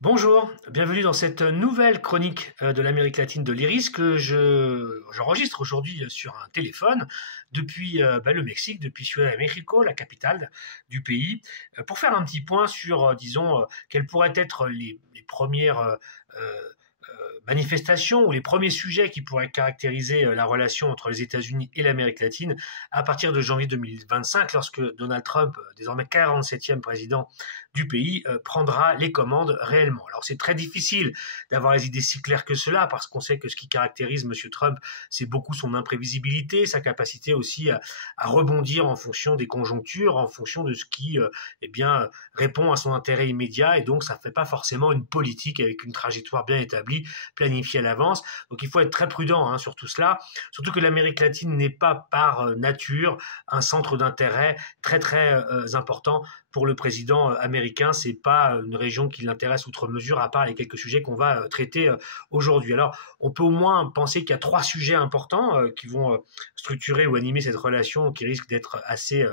Bonjour, bienvenue dans cette nouvelle chronique de l'Amérique latine de l'Iris que j'enregistre aujourd'hui sur un téléphone depuis le Mexique, depuis Ciudad de México, la capitale du pays, pour faire un petit point sur, disons, quelles pourraient être les premières manifestations ou les premiers sujets qui pourraient caractériser la relation entre les États-Unis et l'Amérique latine à partir de janvier 2025, lorsque Donald Trump, désormais 47e président du pays, prendra les commandes réellement. Alors c'est très difficile d'avoir les idées si claires que cela, parce qu'on sait que ce qui caractérise M. Trump, c'est beaucoup son imprévisibilité, sa capacité aussi à rebondir en fonction des conjonctures, en fonction de ce qui répond à son intérêt immédiat, et donc ça ne fait pas forcément une politique avec une trajectoire bien établie, planifiée à l'avance. Donc il faut être très prudent sur tout cela, surtout que l'Amérique latine n'est pas par nature un centre d'intérêt très très important pour le président américain. C'est pas une région qui l'intéresse outre mesure, à part les quelques sujets qu'on va traiter aujourd'hui. Alors, on peut au moins penser qu'il y a 3 sujets importants qui vont structurer ou animer cette relation, qui risque d'être assez,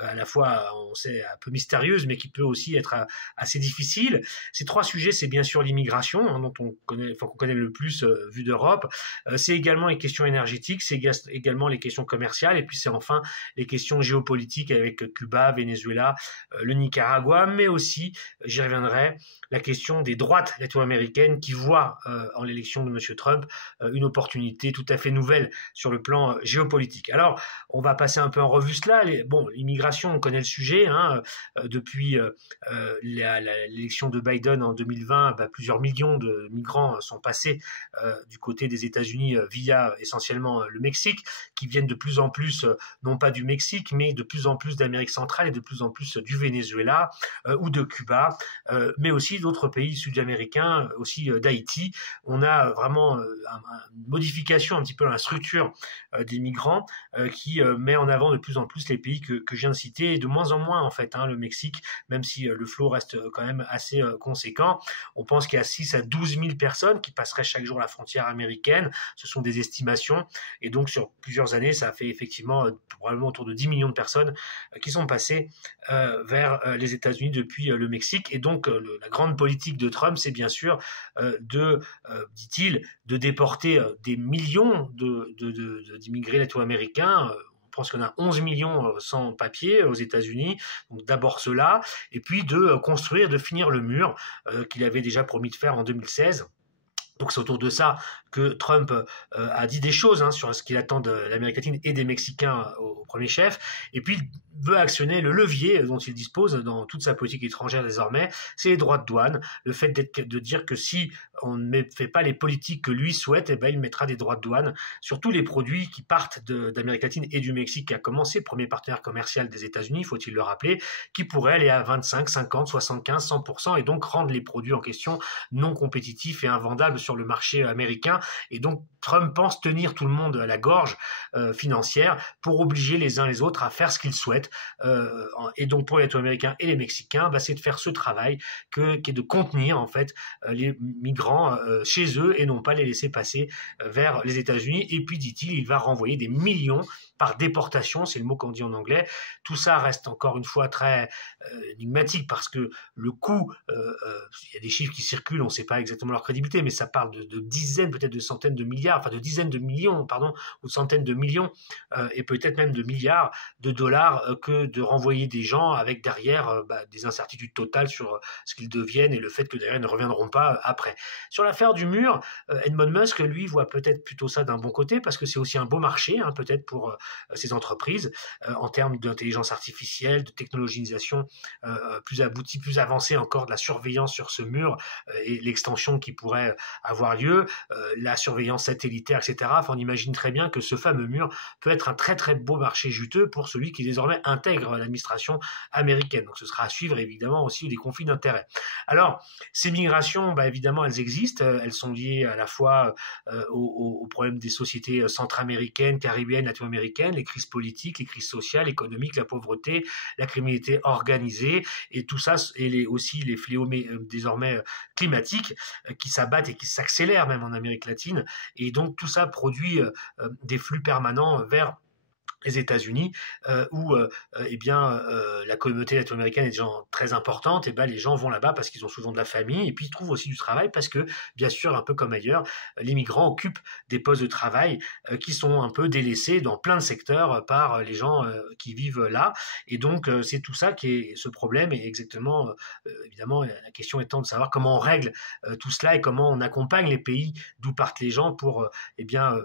à la fois, on sait, un peu mystérieuse, mais qui peut aussi être assez difficile. Ces 3 sujets, c'est bien sûr l'immigration, dont qu'on connaît le plus vu d'Europe. C'est également les questions énergétiques, c'est également les questions commerciales, et puis c'est enfin les questions géopolitiques avec Cuba, Venezuela, le Nicaragua, mais aussi, j'y reviendrai, la question des droites latino-américaines qui voient en l'élection de M. Trump une opportunité tout à fait nouvelle sur le plan géopolitique. Alors, on va passer un peu en revue cela. L'immigration, on connaît le sujet. Depuis l'élection de Biden en 2020, plusieurs millions de migrants sont passés du côté des États-Unis via essentiellement le Mexique, qui viennent de plus en plus, non pas du Mexique, mais de plus en plus d'Amérique centrale et de plus en plus du Venezuela ou de Cuba, mais aussi d'autres pays sud-américains, aussi d'Haïti. On a vraiment une modification un petit peu dans la structure des migrants qui met en avant de plus en plus les pays que je viens de citer, et de moins en moins en fait, le Mexique, même si le flot reste quand même assez conséquent. On pense qu'il y a 6 à 12 000 personnes qui passeraient chaque jour la frontière américaine. Ce sont des estimations, et donc sur plusieurs années, ça fait effectivement probablement autour de 10 millions de personnes qui sont passées vers les États-Unis depuis le Mexique. Et donc la grande politique de Trump, c'est bien sûr dit-il, de déporter des millions d'immigrés latino-américains. On pense qu'il y en a 11 millions sans papier aux États-Unis. Donc d'abord cela, et puis de construire, de finir le mur qu'il avait déjà promis de faire en 2016. Donc c'est autour de ça que Trump a dit des choses sur ce qu'il attend de l'Amérique latine et des Mexicains au premier chef, et puis il veut actionner le levier dont il dispose dans toute sa politique étrangère désormais, c'est les droits de douane, le fait de dire que si on ne fait pas les politiques que lui souhaite, il mettra des droits de douane sur tous les produits qui partent d'Amérique latine et du Mexique, qui a commencé, premier partenaire commercial des États-Unis, faut-il le rappeler, qui pourrait aller à 25, 50, 75, 100%, et donc rendre les produits en question non compétitifs et invendables sur le marché américain. Et donc Trump pense tenir tout le monde à la gorge financière pour obliger les uns les autres à faire ce qu'ils souhaitent. Et donc pour les Latino-Américains et les Mexicains, c'est de faire ce travail qui est de contenir en fait les migrants chez eux et non pas les laisser passer vers les États-Unis. Et puis dit-il, il va renvoyer des millions par déportation, c'est le mot qu'on dit en anglais. Tout ça reste encore une fois très énigmatique, parce que le coût, il y a des chiffres qui circulent, on ne sait pas exactement leur crédibilité, mais ça parle de dizaines, peut-être de centaines de milliards, enfin de dizaines de millions, pardon, ou de centaines de millions, et peut-être même de milliards de dollars, que de renvoyer des gens avec derrière des incertitudes totales sur ce qu'ils deviennent et le fait que derrière ils ne reviendront pas après. Sur l'affaire du mur, Elon Musk, lui, voit peut-être plutôt ça d'un bon côté, parce que c'est aussi un beau marché, peut-être pour ces entreprises, en termes d'intelligence artificielle, de technologisation plus aboutie, plus avancée encore de la surveillance sur ce mur et l'extension qui pourrait avoir lieu, la surveillance satellitaire, etc. On imagine très bien que ce fameux mur peut être un très très beau marché juteux pour celui qui désormais intègre l'administration américaine. Donc ce sera à suivre évidemment aussi des conflits d'intérêts. Alors ces migrations, évidemment elles existent, elles sont liées à la fois aux problèmes des sociétés centra-américaines, caribéennes, latino-américaines, les crises politiques, les crises sociales, économiques, la pauvreté, la criminalité organisée, et tout ça, et aussi les fléaux désormais climatiques qui s'abattent et qui s'accélèrent même en Amérique latine. Et donc tout ça produit des flux permanents vers les États-Unis, où eh bien, la communauté latino-américaine est des gens très importante, et ben, les gens vont là-bas parce qu'ils ont souvent de la famille, et puis ils trouvent aussi du travail parce que, bien sûr, un peu comme ailleurs, les migrants occupent des postes de travail qui sont un peu délaissés dans plein de secteurs par les gens qui vivent là. Et donc, c'est tout ça qui est ce problème, et exactement, évidemment, la question étant de savoir comment on règle tout cela et comment on accompagne les pays d'où partent les gens pour, eh bien,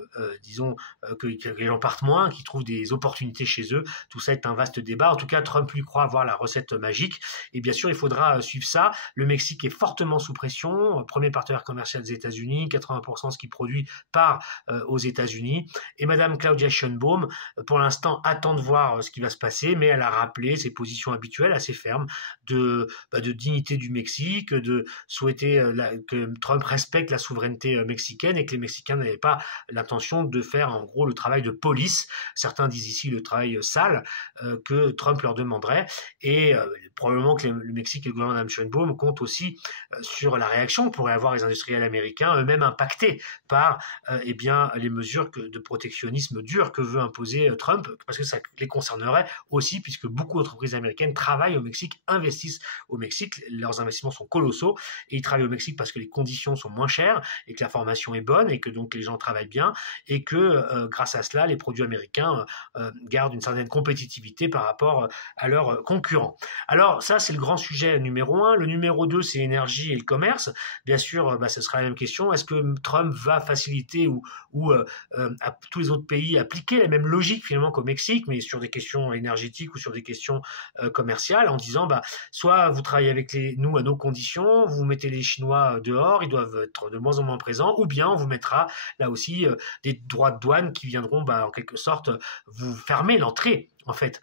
disons, que les gens partent moins, qu'ils trouvent des opportunités chez eux. Tout ça est un vaste débat. En tout cas, Trump lui croit avoir la recette magique. Et bien sûr, il faudra suivre ça. Le Mexique est fortement sous pression. Premier partenaire commercial des États-Unis, 80% de ce qu'il produit part aux États-Unis. Et Madame Claudia Sheinbaum, pour l'instant, attend de voir ce qui va se passer, mais elle a rappelé ses positions habituelles, assez fermes, de dignité du Mexique, de souhaiter que Trump respecte la souveraineté mexicaine et que les Mexicains n'avaient pas l'intention de faire en gros le travail de police. Certains disent ici le travail sale que Trump leur demanderait. Et probablement que le Mexique et le gouvernement de Mme Sheinbaum comptent aussi sur la réaction que pourraient avoir les industriels américains, eux-mêmes impactés par eh bien, les mesures de protectionnisme dur que veut imposer Trump, parce que ça les concernerait aussi, puisque beaucoup d'entreprises américaines travaillent au Mexique, investissent au Mexique, leurs investissements sont colossaux, et ils travaillent au Mexique parce que les conditions sont moins chères, et que la formation est bonne, et que donc les gens travaillent bien, et que grâce à cela, les produits américains gardent une certaine compétitivité par rapport à leurs concurrents. Alors ça, c'est le grand sujet numéro 1. Le numéro 2, c'est l'énergie et le commerce. Bien sûr, ce sera la même question. Est-ce que Trump va faciliter ou à tous les autres pays appliquer la même logique finalement qu'au Mexique, mais sur des questions énergétiques ou sur des questions commerciales, en disant soit vous travaillez avec nous à nos conditions, vous mettez les Chinois dehors, ils doivent être de moins en moins présents, ou bien on vous mettra là aussi des droits de douane qui viendront en quelque sorte vous fermer l'entrée en fait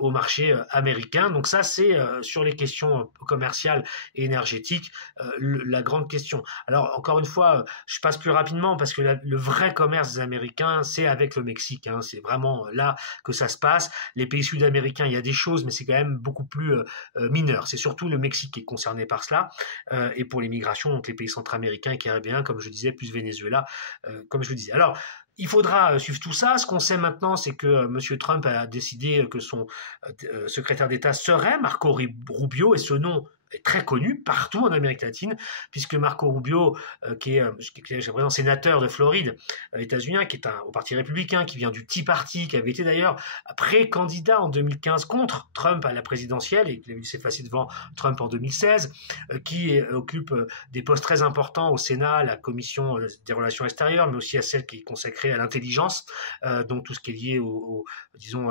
au marché américain. Donc ça, c'est sur les questions commerciales et énergétiques la grande question. Alors encore une fois, je passe plus rapidement parce que le vrai commerce des Américains, c'est avec le Mexique, hein. C'est vraiment là que ça se passe. Les pays sud-américains, il y a des choses, mais c'est quand même beaucoup plus mineur. C'est surtout le Mexique qui est concerné par cela, et pour les migrations, donc les pays centra-américains et caribéens, comme je disais, plus Venezuela, comme je le disais. Alors, il faudra suivre tout ça. Ce qu'on sait maintenant, c'est que M. Trump a décidé que son secrétaire d'État serait Marco Rubio, et ce nom est très connu partout en Amérique latine, puisque Marco Rubio, qui est présent sénateur de Floride, états-unien, qui est au Parti républicain, qui vient du Tea Party, qui avait été d'ailleurs pré-candidat en 2015 contre Trump à la présidentielle, et qui a vu s'effacer devant Trump en 2016, qui occupe des postes très importants au Sénat, à la commission des relations extérieures, mais aussi à celle qui est consacrée à l'intelligence, donc tout ce qui est lié disons,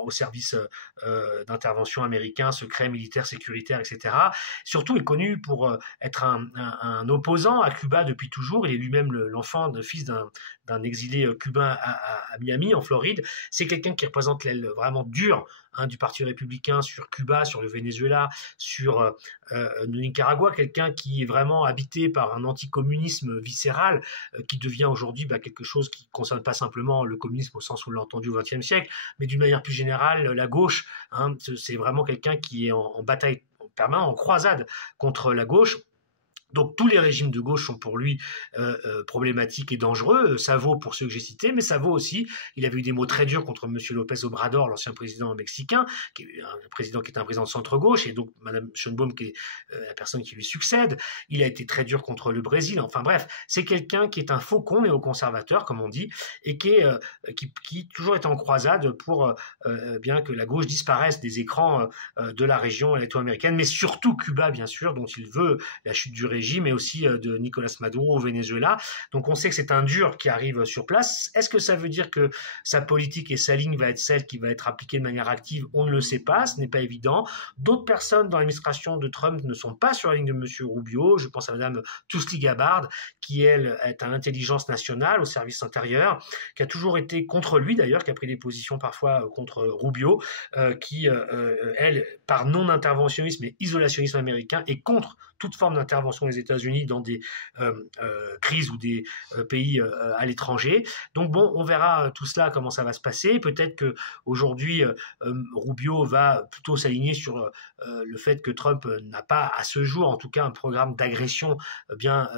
au service d'intervention américain, secret, militaire, sécuritaire, etc. Surtout est connu pour être un opposant à Cuba depuis toujours. Il est lui-même l'enfant, le fils d'un exilé cubain à Miami, en Floride. C'est quelqu'un qui représente l'aile vraiment dure du Parti républicain sur Cuba, sur le Venezuela, sur le Nicaragua, quelqu'un qui est vraiment habité par un anticommunisme viscéral qui devient aujourd'hui quelque chose qui ne concerne pas simplement le communisme au sens où on l'a entendu au XXe siècle, mais d'une manière plus générale, la gauche. C'est vraiment quelqu'un qui est en bataille permanente, en croisade contre la gauche. Donc tous les régimes de gauche sont pour lui problématiques et dangereux. Ça vaut pour ceux que j'ai cités, mais ça vaut aussi, il avait eu des mots très durs contre M. López Obrador, l'ancien président mexicain, qui est un président de centre-gauche, et donc Mme Sheinbaum qui est la personne qui lui succède. Il a été très dur contre le Brésil. Enfin bref, c'est quelqu'un qui est un faucon néoconservateur, comme on dit, et qui toujours est en croisade pour bien que la gauche disparaisse des écrans de la région latino-américaine, mais surtout Cuba, bien sûr, dont il veut la chute du régime, mais aussi de Nicolas Maduro au Venezuela. Donc on sait que c'est un dur qui arrive sur place. Est-ce que ça veut dire que sa politique et sa ligne va être celle qui va être appliquée de manière active? On ne le sait pas, ce n'est pas évident. D'autres personnes dans l'administration de Trump ne sont pas sur la ligne de M. Rubio. Je pense à Mme Tulsi Gabbard, qui elle est à l'intelligence nationale, au service intérieur, qui a toujours été contre lui d'ailleurs, qui a pris des positions parfois contre Rubio, qui elle, par non-interventionnisme et isolationnisme américain, est contre toute forme d'intervention des États-Unis dans des crises ou des pays à l'étranger. Donc bon, on verra tout cela, comment ça va se passer. Peut-être que aujourd'hui Rubio va plutôt s'aligner sur le fait que Trump n'a pas, à ce jour en tout cas, un programme d'agression bien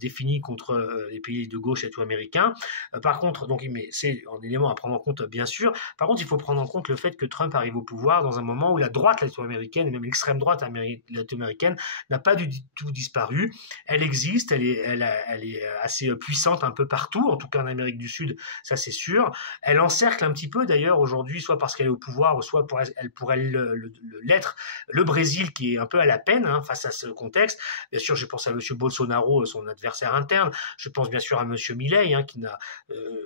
défini contre les pays de gauche latino-américains. Par contre, donc, mais c'est un élément à prendre en compte, bien sûr. Par contre, il faut prendre en compte le fait que Trump arrive au pouvoir dans un moment où la droite latino-américaine, et même l'extrême droite latino-américaine, n'a pas du tout disparu. Elle existe, elle est assez puissante un peu partout, en tout cas en Amérique du Sud, ça c'est sûr. Elle encercle un petit peu d'ailleurs aujourd'hui, soit parce qu'elle est au pouvoir, soit elle pourrait l'être, le Brésil, qui est un peu à la peine face à ce contexte. Bien sûr, je pense à M. Bolsonaro, son adversaire interne. Je pense bien sûr à M. Milei, qui n'a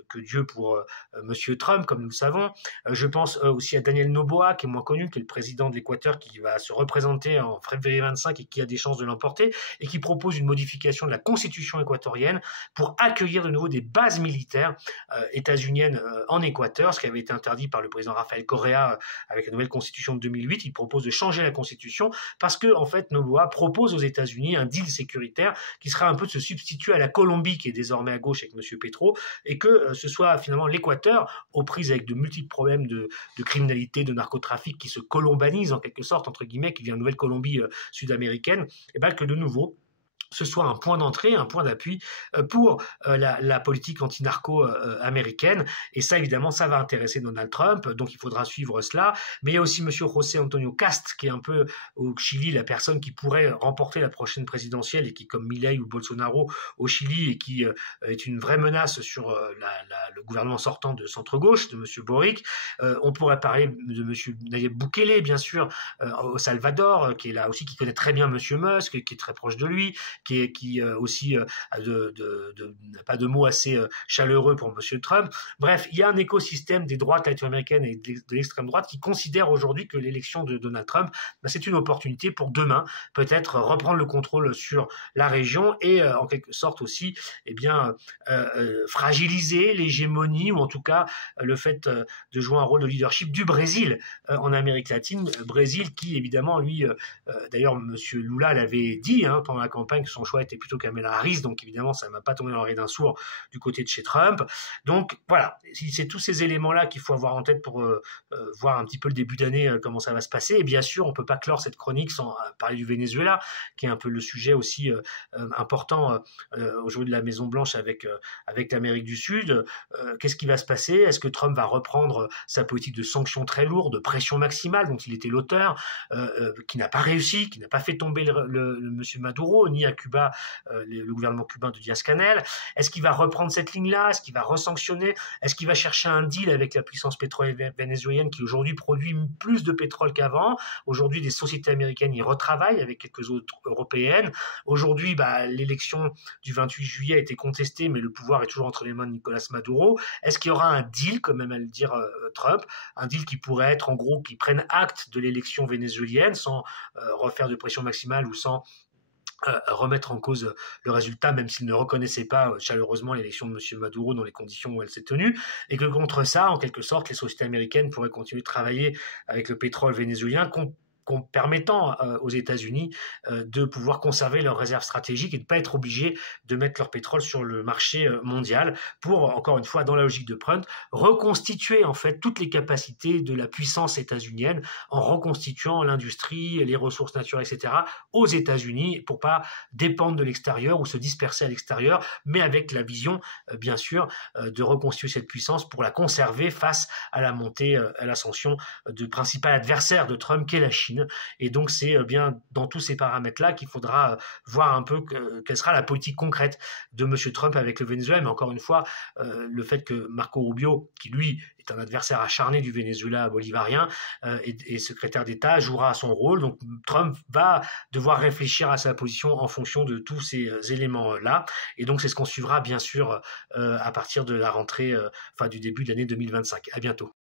que Dieu pour M. Trump, comme nous le savons. Je pense aussi à Daniel Noboa, qui est moins connu, qui est le président de l'Équateur, qui va se représenter en février 25 et qui a des chances de l'emporter, et qui propose une modification de la constitution équatorienne pour accueillir de nouveau des bases militaires états-uniennes en Équateur, ce qui avait été interdit par le président Rafael Correa avec la nouvelle constitution de 2008. Il propose de changer la constitution parce que, en fait, Noboa propose aux États-Unis un deal sécuritaire qui sera un peu de se substituer à la Colombie, qui est désormais à gauche avec M. Petro, et que ce soit finalement l'Équateur, aux prises avec de multiples problèmes de criminalité, de narcotrafic, qui se colombanise en quelque sorte, entre guillemets, qui devient une nouvelle Colombie sud-américaine, et bien que de nouveau, ce soit un point d'entrée, un point d'appui pour la politique anti-narco américaine. Et ça, évidemment, ça va intéresser Donald Trump, donc il faudra suivre cela. Mais il y a aussi M. José Antonio Cast, qui est un peu au Chili la personne qui pourrait remporter la prochaine présidentielle et qui, comme Milei ou Bolsonaro au Chili, et qui est une vraie menace sur le gouvernement sortant de centre-gauche, de M. Boric. On pourrait parler de M. Nayib Bukele, bien sûr, au Salvador, qui est là aussi, qui connaît très bien M. Musk, qui est très proche de lui, qui aussi n'a pas de mots assez chaleureux pour M. Trump. Bref, il y a un écosystème des droites latino-américaines et de l'extrême droite qui considère aujourd'hui que l'élection de Donald Trump, c'est une opportunité pour demain peut-être reprendre le contrôle sur la région et en quelque sorte aussi fragiliser l'hégémonie ou en tout cas le fait de jouer un rôle de leadership du Brésil en Amérique latine. Brésil qui évidemment lui, d'ailleurs M. Lula l'avait dit pendant la campagne, son choix était plutôt Kamala Harris, donc évidemment ça ne m'a pas tombé dans l'oreille d'un sourd du côté de chez Trump. Donc voilà, c'est tous ces éléments-là qu'il faut avoir en tête pour voir un petit peu le début d'année, comment ça va se passer. Et bien sûr, on ne peut pas clore cette chronique sans parler du Venezuela, qui est un peu le sujet aussi important aujourd'hui de la Maison-Blanche avec l'Amérique du Sud. Qu'est-ce qui va se passer? Est-ce que Trump va reprendre sa politique de sanctions très lourdes, de pression maximale dont il était l'auteur, qui n'a pas réussi, qui n'a pas fait tomber le M. Maduro, ni à Cuba, le gouvernement cubain de Diaz-Canel? Est-ce qu'il va reprendre cette ligne-là? Est-ce qu'il va resanctionner? Est-ce qu'il va chercher un deal avec la puissance pétrolière vénézuélienne qui aujourd'hui produit plus de pétrole qu'avant? Aujourd'hui, des sociétés américaines y retravaillent avec quelques autres européennes. Aujourd'hui, l'élection du 28 juillet a été contestée, mais le pouvoir est toujours entre les mains de Nicolas Maduro. Est-ce qu'il y aura un deal, quand même à le dire Trump, un deal qui pourrait être en gros qui prenne acte de l'élection vénézuélienne sans refaire de pression maximale ou sans remettre en cause le résultat, même s'il ne reconnaissait pas chaleureusement l'élection de M. Maduro dans les conditions où elle s'est tenue, et que contre ça, en quelque sorte, les sociétés américaines pourraient continuer de travailler avec le pétrole vénézuélien, permettant aux États-Unis de pouvoir conserver leurs réserves stratégiques et de ne pas être obligés de mettre leur pétrole sur le marché mondial pour, encore une fois, dans la logique de Trump, reconstituer en fait toutes les capacités de la puissance états-unienne en reconstituant l'industrie, les ressources naturelles, etc. aux États-Unis pour pas dépendre de l'extérieur ou se disperser à l'extérieur, mais avec la vision, bien sûr, de reconstituer cette puissance pour la conserver face à la montée, à l'ascension du principal adversaire de Trump, qui est la Chine. Et donc, c'est bien dans tous ces paramètres-là qu'il faudra voir un peu quelle sera la politique concrète de M. Trump avec le Venezuela. Mais encore une fois, le fait que Marco Rubio, qui lui est un adversaire acharné du Venezuela bolivarien et secrétaire d'État, jouera son rôle. Donc, Trump va devoir réfléchir à sa position en fonction de tous ces éléments-là. Et donc, c'est ce qu'on suivra, bien sûr, à partir de la rentrée, du début de l'année 2025. À bientôt.